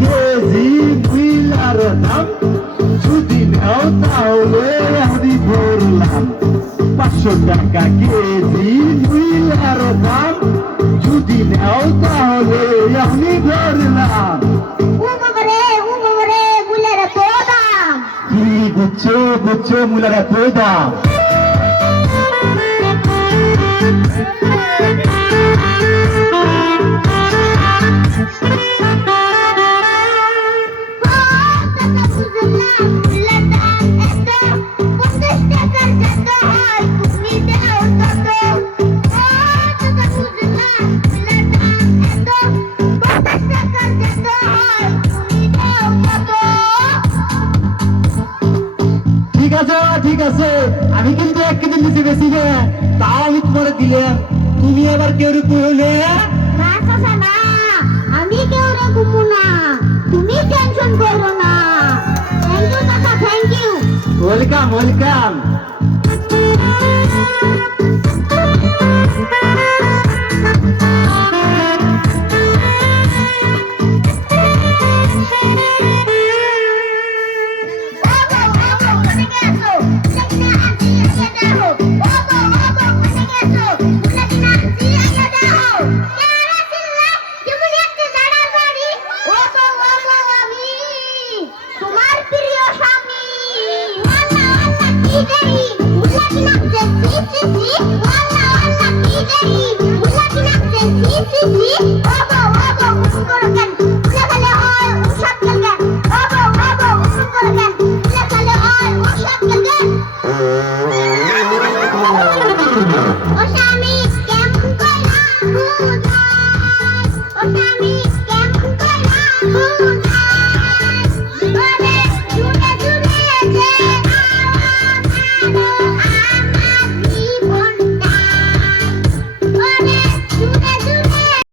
KG বিলার দাম যদি নাও তাহলে আমি ধরলাম 500 টাকা কেজি বিলার দাম যদি নাও তাহলে আমি ধরলাম কি বুঝছো বুঝছো মুলার এত দাম ঠিক আছে আমি কিন্তু 1 কেজি নিচে বেশি না তাও আমি তোমার দিলাম তুমি আবার কেউ কইলে না চাচা না আমি কেউরে ঘুমু না তুমি টেনশন করো না থ্যাংক ইউ চাচা thank you welcome welcome Ocean